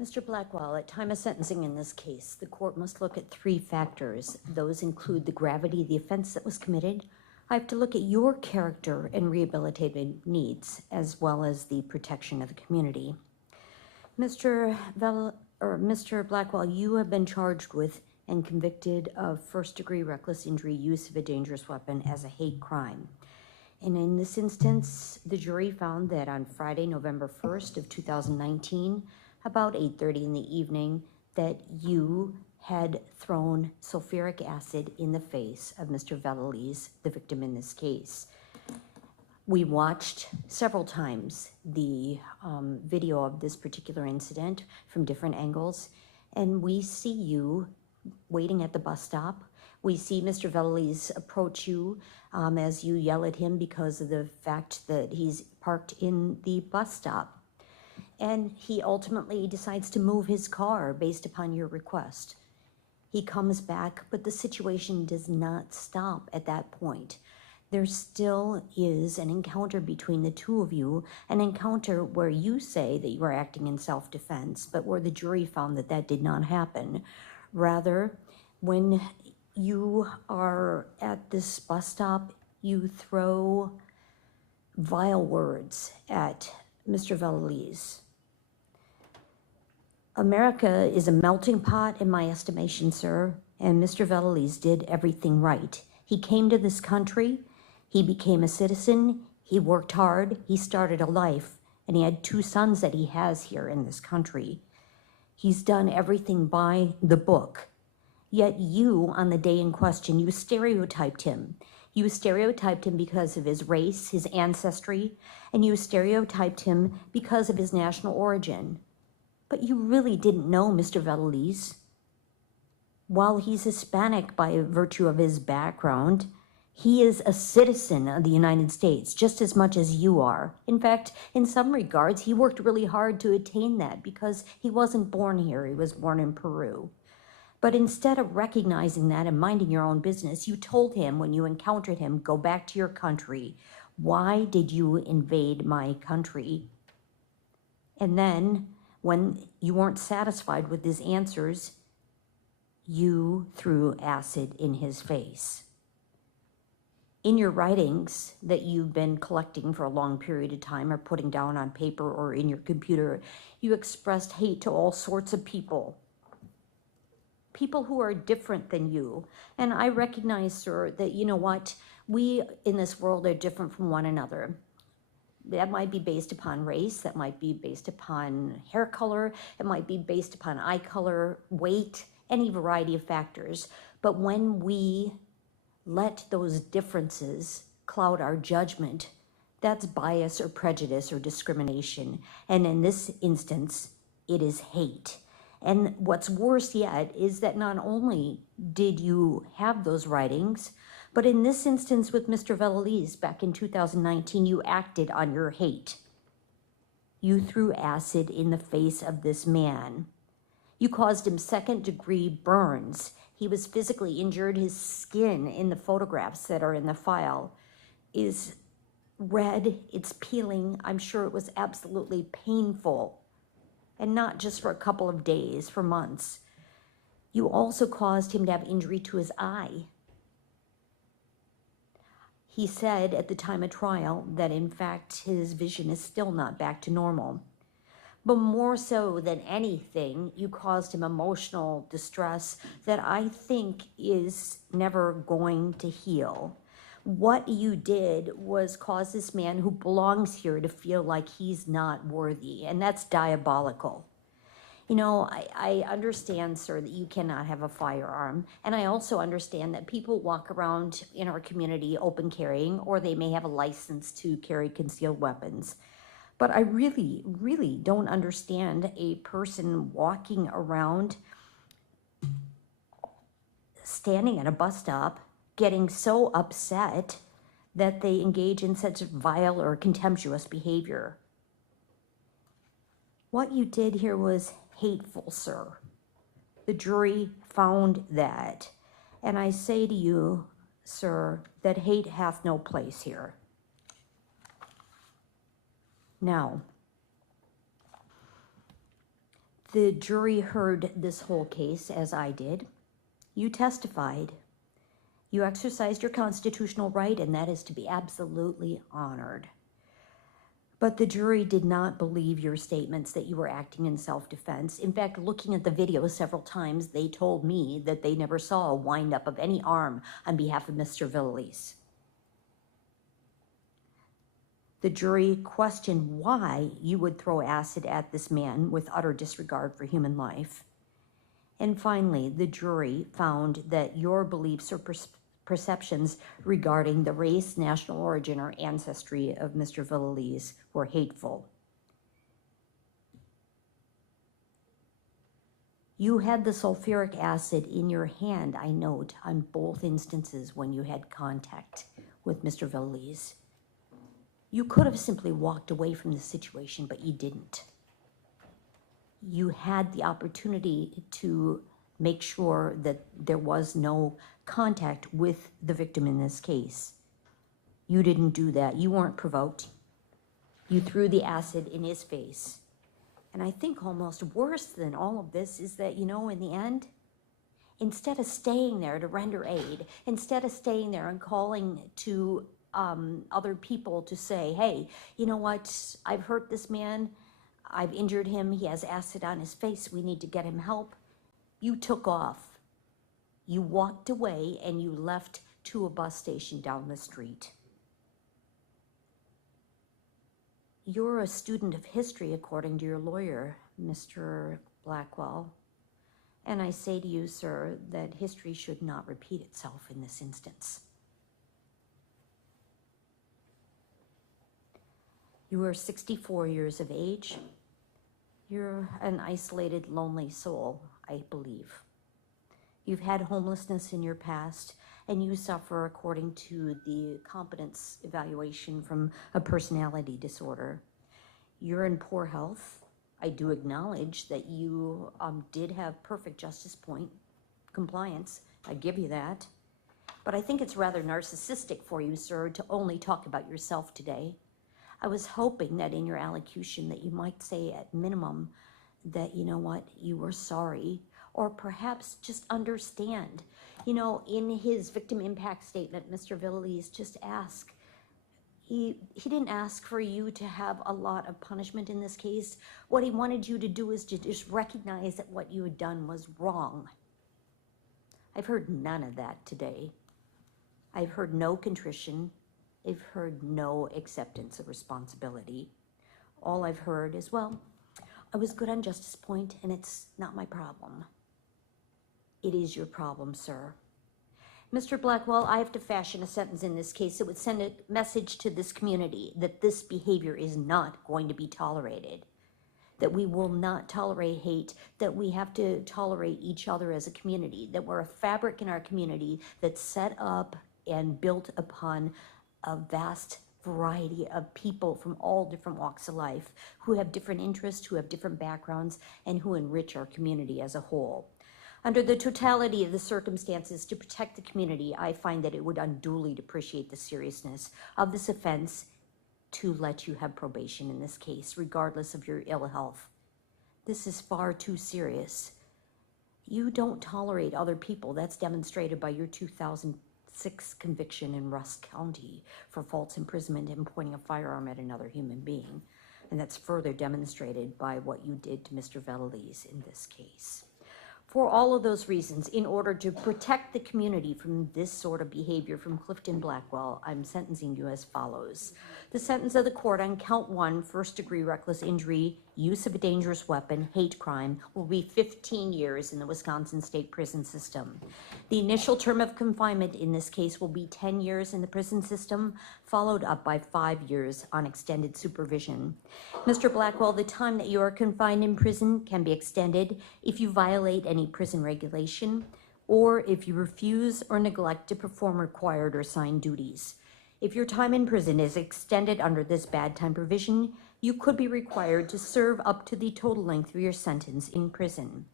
Mr. Blackwell, at time of sentencing in this case, the court must look at 3 factors. Those include the gravity of the offense that was committed. I have to look at your character and rehabilitative needs, as well as the protection of the community. Mr. Blackwell, you have been charged with and convicted of first-degree reckless injury, use of a dangerous weapon as a hate crime. And in this instance, the jury found that on Friday, November 1st of 2019, about 8:30 in the evening, that you had thrown sulfuric acid in the face of Mr. Vallelise, the victim in this case. We watched several times the video of this particular incident from different angles, and we see you waiting at the bus stop. We see Mr. Vallelise approach you as you yell at him because of the fact that he's parked in the bus stop. And he ultimately decides to move his car based upon your request. He comes back, but the situation does not stop at that point. There still is an encounter between the two of you, an encounter where you say that you are acting in self-defense, but where the jury found that that did not happen. Rather, when you are at this bus stop, you throw vile words at Mr. Vallelise. America is a melting pot in my estimation, sir, and Mr. Vallelise did everything right. He came to this country, he became a citizen, he worked hard, he started a life, and he had 2 sons that he has here in this country. He's done everything by the book. Yet you, on the day in question, you stereotyped him. You stereotyped him because of his race, his ancestry, and you stereotyped him because of his national origin. But you really didn't know Mr. Vallelise. While he's Hispanic by virtue of his background, he is a citizen of the United States just as much as you are. In fact, in some regards, he worked really hard to attain that because he wasn't born here, he was born in Peru. But instead of recognizing that and minding your own business, you told him when you encountered him, go back to your country. Why did you invade my country? And then, when you weren't satisfied with his answers, you threw acid in his face. In your writings that you've been collecting for a long period of time or putting down on paper or in your computer, you expressed hate to all sorts of people. People who are different than you. And I recognize, sir, that you know what? We in this world are different from one another. That might be based upon race, that might be based upon hair color, it might be based upon eye color, weight, any variety of factors. But when we let those differences cloud our judgment, that's bias or prejudice or discrimination. And in this instance, it is hate. And what's worse yet is that not only did you have those writings, but in this instance with Mr. Vallelise back in 2019, you acted on your hate. You threw acid in the face of this man. You caused him 2nd-degree burns. He was physically injured. His skin in the photographs that are in the file is red, it's peeling. I'm sure it was absolutely painful. And not just for a couple of days, for months. You also caused him to have injury to his eye. He said at the time of trial that in fact his vision is still not back to normal. But more so than anything, you caused him emotional distress that I think is never going to heal. What you did was cause this man who belongs here to feel like he's not worthy, and that's diabolical. You know, I understand, sir, that you cannot have a firearm, and I also understand that people walk around in our community open carrying, or they may have a license to carry concealed weapons. But I really, really don't understand a person walking around, standing at a bus stop, getting so upset that they engage in such vile or contemptuous behavior. What you did here was hateful, sir. The jury found that. And I say to you, sir, that hate hath no place here. Now, The jury heard this whole case, as I did. You testified. You exercised your constitutional right, and that is to be absolutely honored. But the jury did not believe your statements that you were acting in self-defense. In fact, looking at the video several times, they told me that they never saw a wind-up of any arm on behalf of Mr. Villales. The jury questioned why you would throw acid at this man with utter disregard for human life. And finally, the jury found that your beliefs or perceptions regarding the race, national origin, or ancestry of Mr. Villales were hateful. You had the sulfuric acid in your hand, I note, on both instances when you had contact with Mr. Villales. You could have simply walked away from the situation, but you didn't. You had the opportunity to make sure that there was no contact with the victim in this case. You didn't do that. You weren't provoked. You threw the acid in his face. And I think almost worse than all of this is that, in the end, instead of staying there to render aid, instead of staying there and calling to other people to say, hey, you know what, I've hurt this man, I've injured him, he has acid on his face, we need to get him help. You took off. You walked away and you left to a bus station down the street. You're a student of history, according to your lawyer, Mr. Blackwell. And I say to you, sir, that history should not repeat itself in this instance. You are 64 years of age. You're an isolated, lonely soul, I believe. You've had homelessness in your past, and you suffer according to the competence evaluation from a personality disorder. You're in poor health. I do acknowledge that you did have perfect justice point compliance. I give you that. But I think it's rather narcissistic for you, sir, to only talk about yourself today. I was hoping that in your allocution that you might say at minimum that, you know what, you were sorry, or perhaps just understand. In his victim impact statement, Mr. Villales just asked, he didn't ask for you to have a lot of punishment in this case. What he wanted you to do is to just recognize that what you had done was wrong. I've heard none of that today. I've heard no contrition. I've heard no acceptance of responsibility. All I've heard is, well, I was good on justice point and it's not my problem. It is your problem, sir. Mr. Blackwell, I have to fashion a sentence in this case that would send a message to this community that this behavior is not going to be tolerated, that we will not tolerate hate, that we have to tolerate each other as a community, that we're a fabric in our community that's set up and built upon a vast variety of people from all different walks of life who have different interests, who have different backgrounds, and who enrich our community as a whole. Under the totality of the circumstances, to protect the community, I find that it would unduly depreciate the seriousness of this offense to let you have probation in this case, regardless of your ill health. This is far too serious. You don't tolerate other people. That's demonstrated by your 2006 conviction in Rusk County for false imprisonment and pointing a firearm at another human being. And that's further demonstrated by what you did to Mr. Villales in this case. For all of those reasons, in order to protect the community from this sort of behavior from Clifton Blackwell, I'm sentencing you as follows. The sentence of the court on count 1, first-degree reckless injury, use of a dangerous weapon, hate crime, will be 15 years in the Wisconsin State Prison System. The initial term of confinement in this case will be 10 years in the prison system, followed up by 5 years on extended supervision. Mr. Blackwell, the time that you are confined in prison can be extended if you violate any prison regulation or if you refuse or neglect to perform required or assigned duties. If your time in prison is extended under this bad time provision, you could be required to serve up to the total length of your sentence in prison.